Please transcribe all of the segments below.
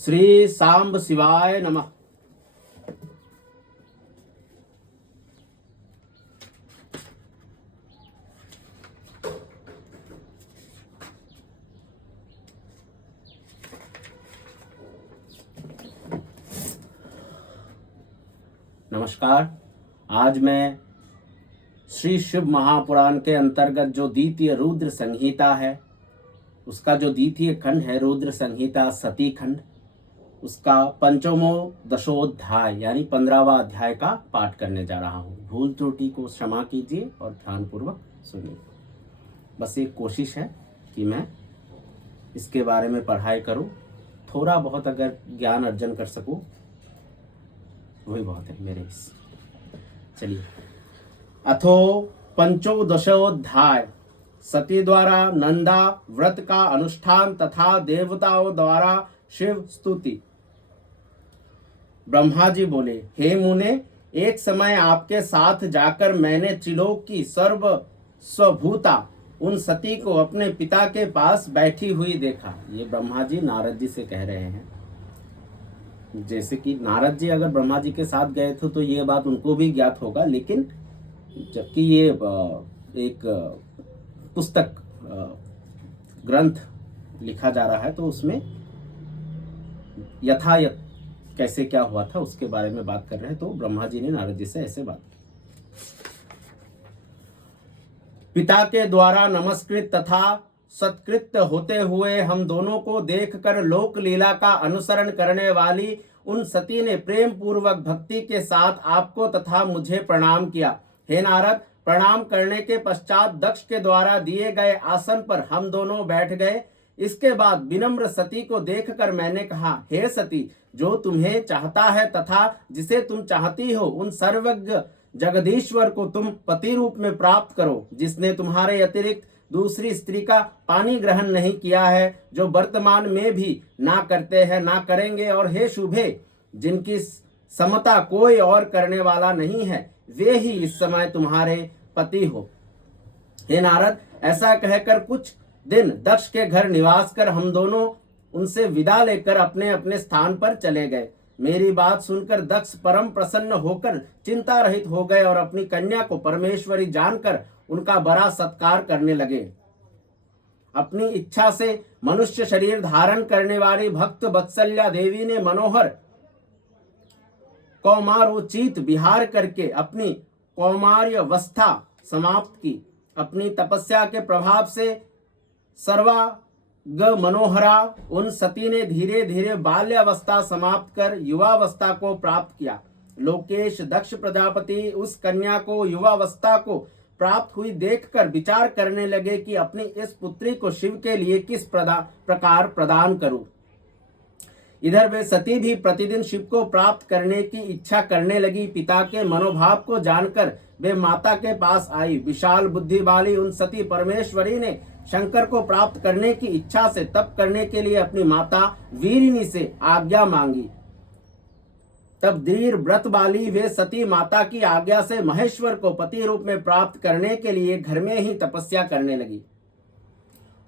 श्री सांब शिवाय नमः। नमस्कार। आज मैं श्री शिव महापुराण के अंतर्गत जो द्वितीय रुद्र संहिता है, उसका जो द्वितीय खंड है रुद्र संहिता सती खंड, उसका पंचमो दशोध्याय यानी 15वां अध्याय का पाठ करने जा रहा हूँ। भूल त्रुटि को क्षमा कीजिए और ध्यानपूर्वक सुनिए। बस एक कोशिश है कि मैं इसके बारे में पढ़ाई करूँ, थोड़ा बहुत अगर ज्ञान अर्जन कर सकूँ वही बहुत है मेरे इस। चलिए, अथो पंचोदशोध्याय। सती द्वारा नंदा व्रत का अनुष्ठान तथा देवताओं द्वारा शिव स्तुति। ब्रह्मा जी बोले, हे मुने, एक समय आपके साथ जाकर मैंने त्रिलोक की सर्व स्वभूता उन सती को अपने पिता के पास बैठी हुई देखा। ये ब्रह्मा जी नारद जी से कह रहे हैं। जैसे कि नारद जी अगर ब्रह्मा जी के साथ गए थे तो ये बात उनको भी ज्ञात होगा, लेकिन जबकि ये एक पुस्तक ग्रंथ लिखा जा रहा है तो उसमें यथायथ कैसे क्या हुआ था उसके बारे में बात कर रहे हैं। तो ब्रह्मा जी ने नारद जी से ऐसे बात की। पिता के द्वारा नमस्कृत तथा सत्कृत होते हुए हम दोनों को देखकर लोक लीला का अनुसरण करने वाली उन सती ने प्रेम पूर्वक भक्ति के साथ आपको तथा मुझे प्रणाम किया। हे नारद, प्रणाम करने के पश्चात दक्ष के द्वारा दिए गए आसन पर हम दोनों बैठ गए। इसके बाद विनम्र सती को देखकर मैंने कहा, हे सती, जो तुम्हें चाहता है तथा जिसे तुम चाहती हो उन सर्वज्ञ जगदीश्वर को तुम पति रूप में प्राप्त करो, जिसने तुम्हारे अतिरिक्त दूसरी स्त्री का पानी ग्रहण नहीं किया है, जो वर्तमान में भी ना करते हैं ना करेंगे, और हे शुभे, जिनकी समता कोई और करने वाला नहीं है, वे ही इस समय तुम्हारे पति हो। हे नारद, ऐसा कहकर कुछ दिन दक्ष के घर निवास कर हम दोनों उनसे विदा लेकर अपने अपने स्थान पर चले गए। मेरी बात सुनकर दक्ष परम प्रसन्न होकर चिंता रहित हो गए और अपनी कन्या को परमेश्वरी जानकर उनका बड़ा सत्कार करने लगे। अपनी इच्छा से मनुष्य शरीर धारण करने वाली भक्त वत्सल्या देवी ने मनोहर कौमारोचित विहार करके अपनी कौमार्यावस्था समाप्त की। अपनी तपस्या के प्रभाव से सर्वांग मनोहरा उन सती ने धीरे धीरे बाल्यावस्था समाप्त कर युवावस्था को प्राप्त किया। लोकेश दक्ष प्रजापति उस कन्या को युवावस्था को प्राप्त हुई देखकर विचार करने लगे कि अपनी इस पुत्री को शिव के लिए किस प्रकार प्रदान करूं। इधर वे सती भी प्रतिदिन शिव को प्राप्त करने की इच्छा करने लगी। पिता के मनोभाव को जानकर वे माता के पास आई। विशाल बुद्धि वाली उन सती परमेश्वरी ने शंकर को प्राप्त करने की इच्छा से तप करने के लिए अपनी माता वीरिनी से आज्ञा मांगी। तब दृढ़ व्रत वाली वे सती माता की आज्ञा से महेश्वर को पति रूप में प्राप्त करने के लिए घर में ही तपस्या करने लगी।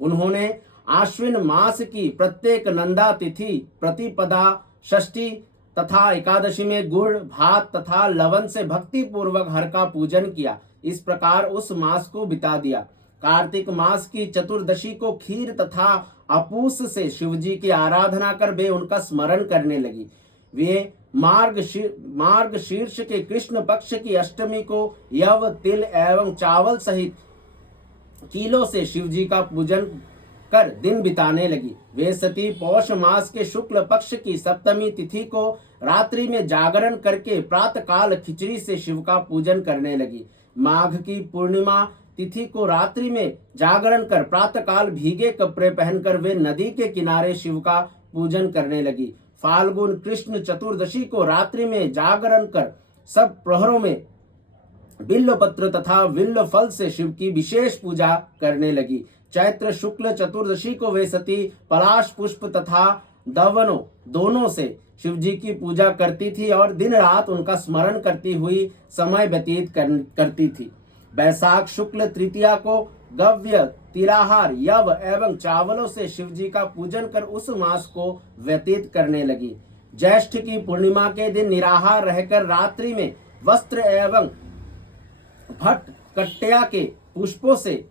उन्होंने आश्विन मास की प्रत्येक नंदा तिथि, प्रतिपदा, षष्ठी तथा एकादशी में गुड़, भात तथा लवण से भक्ति पूर्वक हर का पूजन किया। इस प्रकार उस मास को बिता दिया। कार्तिक मास की चतुर्दशी को खीर तथा अपूस से शिवजी की आराधना कर वे उनका स्मरण करने लगी। वे मार्ग शीर्ष के कृष्ण पक्ष की अष्टमी को यव, तिल एवं चावल सहित किलो से शिवजी का पूजन कर दिन बिताने लगी। वे सती पौष मास के शुक्ल पक्ष की सप्तमी तिथि को रात्रि में जागरण करके प्रातः काल खिचड़ी से शिव का पूजन करने लगी। माघ की पूर्णिमा तिथि को रात्रि में जागरण कर प्रातः काल भीगे कपड़े पहनकर वे नदी के किनारे शिव का पूजन करने लगी। फाल्गुन कृष्ण चतुर्दशी को रात्रि में जागरण कर सब प्रहरों में बिल्व पत्र तथा बिल्व फल से शिव की विशेष पूजा करने लगी। चैत्र शुक्ल चतुर्दशी को वे सती पलाश पुष्प तथा दवनों दोनों से शिवजी की पूजा करती थी और दिन रात उनका स्मरण करती हुई समय व्यतीत करती थी। वैशाख शुक्ल तृतीया को गव्य, तिलाहार, यव एवं चावलों से शिवजी का पूजन कर उस मास को व्यतीत करने लगी। ज्येष्ठ की पूर्णिमा के दिन निराहार रहकर रात्रि में वस्त्र एवं भट्ट कट्टिया के पुष्पों से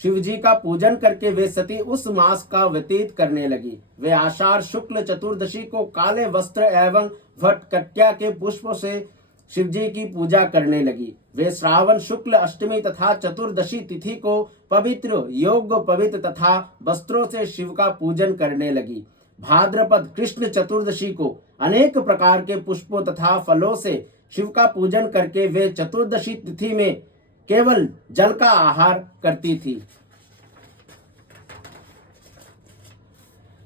शिवजी का पूजन करके वे सती उस मास का व्यतीत करने लगी। वे आषाढ़ शुक्ल चतुर्दशी को काले वस्त्र एवं भट्टकट्या के पुष्पों से शिवजी की पूजा करने लगी। वे श्रावण शुक्ल अष्टमी तथा चतुर्दशी तिथि को पवित्र योग्य पवित्र तथा वस्त्रों से शिव का पूजन करने लगी। भाद्रपद कृष्ण चतुर्दशी को अनेक प्रकार के पुष्पों तथा फलों से शिव का पूजन करके वे चतुर्दशी तिथि में केवल जल का आहार करती थी।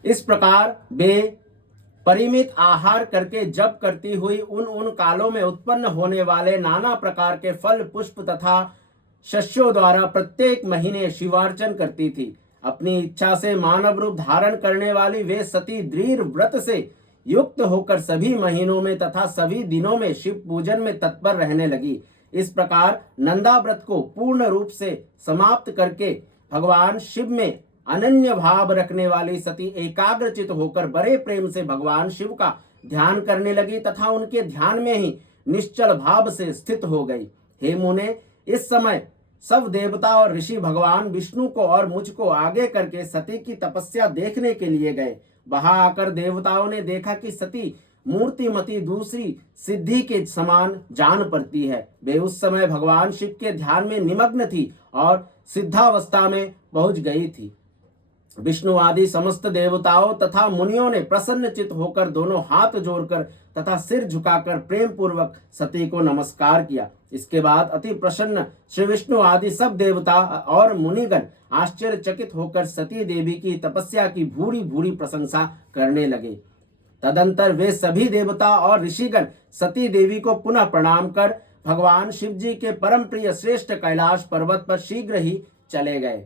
इस प्रकार वे परिमित आहार करके जप करती हुई उन कालों में उत्पन्न होने वाले नाना प्रकार के फल पुष्प तथा शस्यों द्वारा प्रत्येक महीने शिवार्चन करती थी। अपनी इच्छा से मानव रूप धारण करने वाली वे सती दृढ़ व्रत से युक्त होकर सभी महीनों में तथा सभी दिनों में शिव पूजन में तत्पर रहने लगी। इस प्रकार नंदा व्रत को पूर्ण रूप से समाप्त करके भगवान शिव में अनन्य भाव रखने वाली सती एकाग्रचित होकर बड़े प्रेम से भगवान शिव का ध्यान करने लगी तथा उनके ध्यान में ही निश्चल भाव से स्थित हो गई। हे मुने, इस समय सब देवता और ऋषि भगवान विष्णु को और मुझको आगे करके सती की तपस्या देखने के लिए गए। वहां आकर देवताओं ने देखा कि सती मूर्तिमती दूसरी सिद्धि के समान जान पड़ती है। वे उस समय भगवान शिव के ध्यान में निमग्न थी और सिद्धावस्था में पहुंच गई थी। विष्णु आदि समस्त देवताओं तथा मुनियों ने प्रसन्नचित होकर दोनों हाथ जोड़कर तथा सिर झुकाकर प्रेम पूर्वक सती को नमस्कार किया। इसके बाद अति प्रसन्न श्री विष्णु आदि सब देवता और मुनिगण आश्चर्यचकित होकर सती देवी की तपस्या की भूरी भूरी प्रशंसा करने लगे। तदंतर वे सभी देवता और ऋषिगण सती देवी को पुनः प्रणाम कर भगवान शिव जी के परम प्रिय श्रेष्ठ कैलाश पर्वत पर शीघ्र ही चले गए।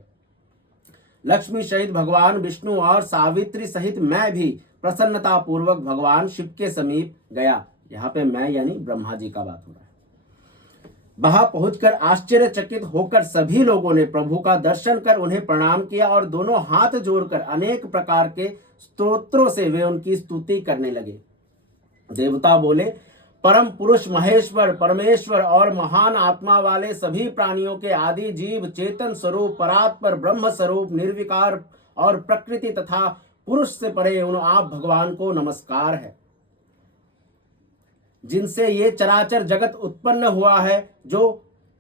लक्ष्मी सहित भगवान विष्णु और सावित्री सहित मैं भी प्रसन्नता पूर्वक भगवान शिव के समीप गया। यहाँ पे मैं यानी ब्रह्मा जी का बात हो रहा है। वहां पहुंचकर आश्चर्यचकित होकर सभी लोगों ने प्रभु का दर्शन कर उन्हें प्रणाम किया और दोनों हाथ जोड़कर अनेक प्रकार के स्तोत्रों से वे उनकी स्तुति करने लगे। देवता बोले, परम पुरुष महेश्वर परमेश्वर और महान आत्मा वाले सभी प्राणियों के आदि जीव चेतन स्वरूप परात्पर ब्रह्म स्वरूप निर्विकार और प्रकृति तथा पुरुष से परे उन आप भगवान को नमस्कार है, जिनसे ये चराचर जगत उत्पन्न हुआ है, जो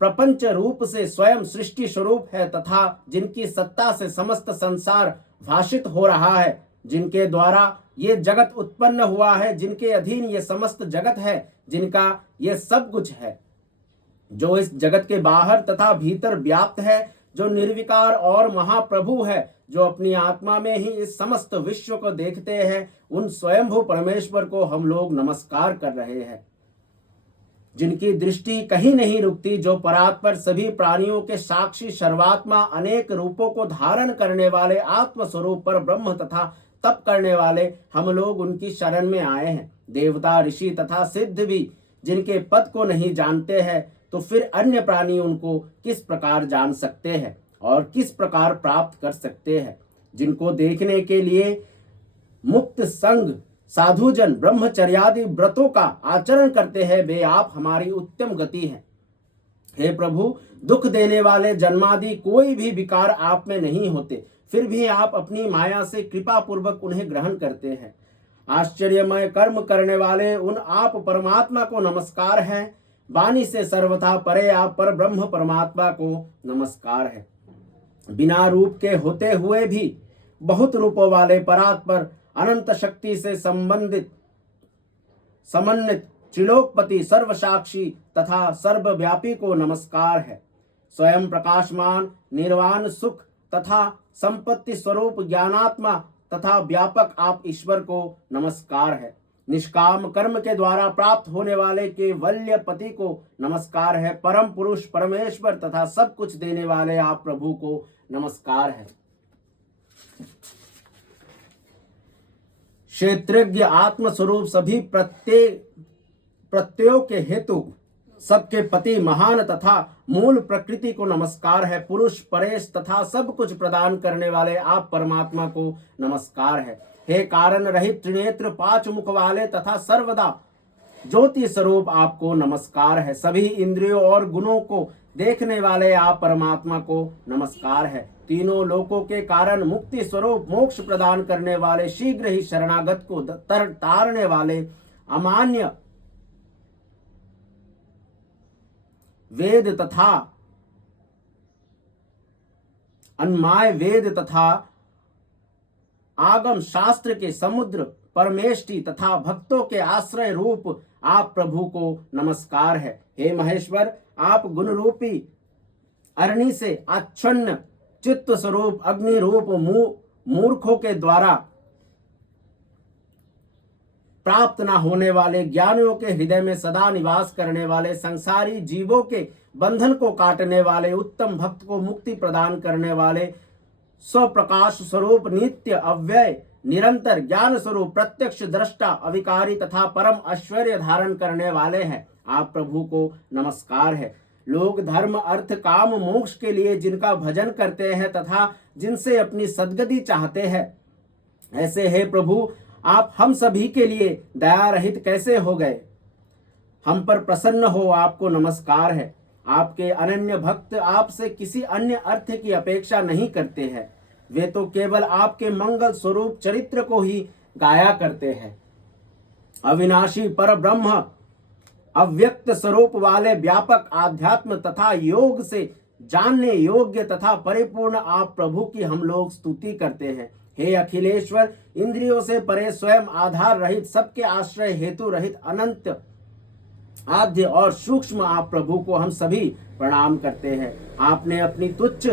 प्रपंच रूप से स्वयं सृष्टि स्वरूप है तथा जिनकी सत्ता से समस्त संसार भाषित हो रहा है, जिनके द्वारा ये जगत उत्पन्न हुआ है, जिनके अधीन ये समस्त जगत है, जिनका ये सब कुछ है, जो इस जगत के बाहर तथा भीतर व्याप्त है, जो निर्विकार और महाप्रभु है, जो अपनी आत्मा में ही इस समस्त विश्व को देखते हैं, उन स्वयंभू परमेश्वर को हम लोग नमस्कार कर रहे हैं। जिनकी दृष्टि कहीं नहीं रुकती, जो परात्पर सभी प्राणियों के साक्षी सर्वात्मा अनेक रूपों को धारण करने वाले आत्म स्वरूप पर ब्रह्म तथा तप करने वाले, हम लोग उनकी शरण में आए हैं। देवता ऋषि तथा सिद्ध भी जिनके पद को नहीं जानते हैं, तो फिर अन्य प्राणी उनको किस प्रकार जान सकते हैं और किस प्रकार प्राप्त कर सकते हैं। जिनको देखने के लिए मुक्त संग साधुजन ब्रह्मचर्यादि व्रतों का आचरण करते हैं, वे आप हमारी उत्तम गति है। हे प्रभु, दुख देने वाले जन्मादि कोई भी विकार आप में नहीं होते, फिर भी आप अपनी माया से कृपा पूर्वक उन्हें ग्रहण करते हैं। आश्चर्यमय कर्म करने वाले उन आप परमात्मा को नमस्कार है। वाणी से सर्वथा परे आप पर ब्रह्म परमात्मा को नमस्कार है। बिना रूप के होते हुए भी बहुत रूपों वाले परात्पर अनंत शक्ति से समन्वित त्रिलोकपति सर्वसाक्षी तथा सर्वव्यापी को नमस्कार है। स्वयं प्रकाशमान निर्वाण सुख तथा संपत्ति स्वरूप ज्ञानात्मा तथा व्यापक आप ईश्वर को नमस्कार है। निष्काम कर्म के द्वारा प्राप्त होने वाले केवल्य पति को नमस्कार है। परम पुरुष परमेश्वर तथा सब कुछ देने वाले आप प्रभु को नमस्कार है। क्षेत्रज्ञ आत्म स्वरूप सभी प्रत्ययों के हेतु सबके पति महान तथा मूल प्रकृति को नमस्कार है। पुरुष परेश तथा सब कुछ प्रदान करने वाले आप परमात्मा को नमस्कार है। हे कारण रहित त्रिनेत्र पांच मुख वाले तथा सर्वदा ज्योति स्वरूप आपको नमस्कार है। सभी इंद्रियों और गुणों को देखने वाले आप परमात्मा को नमस्कार है। तीनों लोकों के कारण मुक्ति स्वरूप मोक्ष प्रदान करने वाले, शीघ्र ही शरणागत को तारने वाले, अमान्य वेद तथा अन्माय वेद तथा आगम शास्त्र के समुद्र परमेष्टि तथा भक्तों के आश्रय रूप आप प्रभु को नमस्कार है। हे महेश्वर, आप गुण रूपी अग्नि से आच्छन्न चित्त स्वरूप अग्नि रूप मूर्खों के द्वारा प्राप्त न होने वाले, ज्ञानियों के हृदय में सदा निवास करने वाले, संसारी जीवों के बंधन को काटने वाले, उत्तम भक्त को मुक्ति प्रदान करने वाले, स्वप्रकाश स्वरूप नित्य अव्यय निरंतर ज्ञान स्वरूप प्रत्यक्ष दृष्टा अविकारी तथा परम ऐश्वर्य धारण करने वाले हैं, आप प्रभु को नमस्कार है। लोग धर्म अर्थ काम मोक्ष के लिए जिनका भजन करते हैं तथा जिनसे अपनी सद्गति चाहते हैं, ऐसे हे प्रभु आप हम सभी के लिए दया रहित कैसे हो गए? हम पर प्रसन्न हो, आपको नमस्कार है। आपके अनन्य भक्त आपसे किसी अन्य अर्थ की अपेक्षा नहीं करते हैं, वे तो केवल आपके मंगल स्वरूप चरित्र को ही गाया करते हैं। अविनाशी पर ब्रह्म अव्यक्त स्वरूप वाले, व्यापक आध्यात्म तथा योग से जानने योग्य तथा परिपूर्ण आप प्रभु की हम लोग स्तुति करते हैं। हे अखिलेश्वर, इंद्रियों से परे स्वयं आधार रहित, सबके आश्रय हेतु रहित, अनंत आद्य और सूक्ष्म आप प्रभु को हम सभी प्रणाम करते हैं। आपने अपनी तुच्छ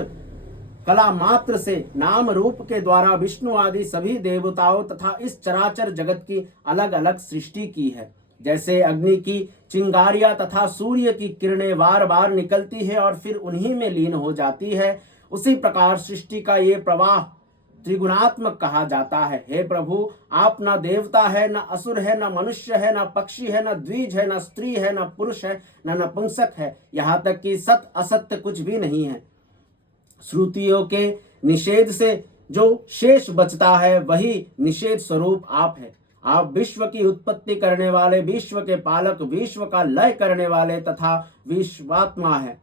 कला मात्र से नाम रूप के द्वारा विष्णु आदि सभी देवताओं तथा इस चराचर जगत की अलग अलग सृष्टि की है। जैसे अग्नि की चिंगारियां तथा सूर्य की किरणें बार बार निकलती है और फिर उन्हीं में लीन हो जाती है, उसी प्रकार सृष्टि का ये प्रवाह त्रिगुणात्मक कहा जाता है। हे प्रभु, आप न देवता है, न असुर है, न मनुष्य है, न पक्षी है, न द्विज है, न स्त्री है, न पुरुष है, न नपुंसक है, यहाँ तक कि सत असत्य कुछ भी नहीं है। श्रुतियों के निषेध से जो शेष बचता है वही निषेध स्वरूप आप है। आप विश्व की उत्पत्ति करने वाले, विश्व के पालक, विश्व का लय करने वाले तथा विश्वात्मा है।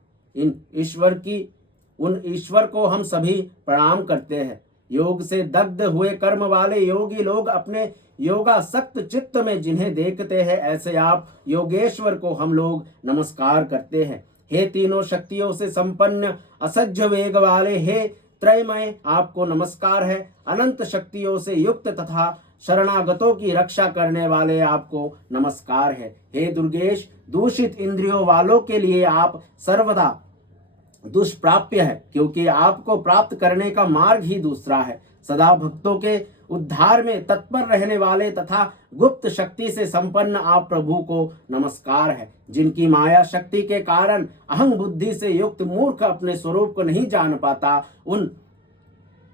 उन ईश्वर को हम सभी प्रणाम करते हैं। योग से दग्ध हुए कर्म वाले योगी लोग अपने योगासक्त चित्त में जिन्हें देखते हैं, ऐसे आप योगेश्वर को हम लोग नमस्कार करते हैं। हे तीनों शक्तियों से संपन्न असह्य वेग वाले, हे त्रयमय, आपको नमस्कार है। अनंत शक्तियों से युक्त तथा शरणागतों की रक्षा करने वाले आपको नमस्कार है। हे दुर्गेश, दूषित इंद्रियों वालों के लिए आप सर्वदा दुष्प्राप्य है, क्योंकि आपको प्राप्त करने का मार्ग ही दूसरा है। सदा भक्तों के उद्धार में तत्पर रहने वाले तथा गुप्त शक्ति से संपन्न आप प्रभु को नमस्कार है। जिनकी माया शक्ति के कारण अहंग बुद्धि से युक्त मूर्ख अपने स्वरूप को नहीं जान पाता, उन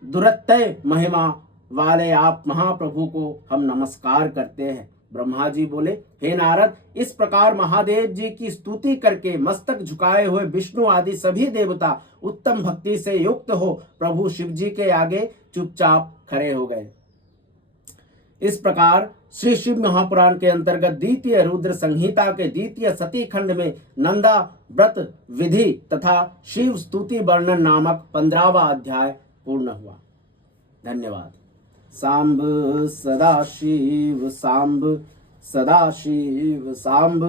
दुरत्यय महिमा वाले आप महाप्रभु को हम नमस्कार करते हैं। ब्रह्मा जी बोले, हे नारद, इस प्रकार महादेव जी की स्तुति करके मस्तक झुकाए हुए विष्णु आदि सभी देवता उत्तम भक्ति से युक्त हो प्रभु शिव जी के आगे चुपचाप खड़े हो गए। इस प्रकार श्री शिव महापुराण के अंतर्गत द्वितीय रुद्र संहिता के द्वितीय सती खंड में नंदा व्रत विधि तथा शिव स्तुति वर्णन नामक 15वां अध्याय पूर्ण हुआ। धन्यवाद। सांब सदाशिव सांब सदाशिव सांब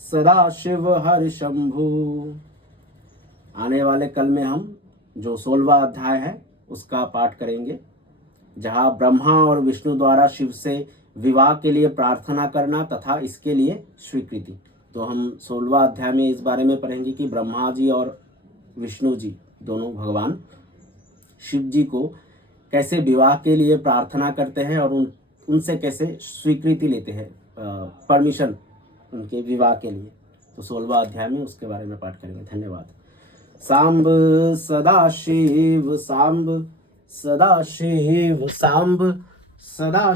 सदाशिव हरि शंभु। आने वाले कल में हम जो 16वां अध्याय है उसका पाठ करेंगे, जहाँ ब्रह्मा और विष्णु द्वारा शिव से विवाह के लिए प्रार्थना करना तथा इसके लिए स्वीकृति। तो हम 16वां अध्याय में इस बारे में पढ़ेंगे कि ब्रह्मा जी और विष्णु जी दोनों भगवान शिव जी को कैसे विवाह के लिए प्रार्थना करते हैं और उनसे कैसे स्वीकृति लेते हैं, परमिशन उनके विवाह के लिए। तो 16वां अध्याय में उसके बारे में पाठ करेंगे। धन्यवाद। सांब सदाशिव सांब सदाशिव सांब सदा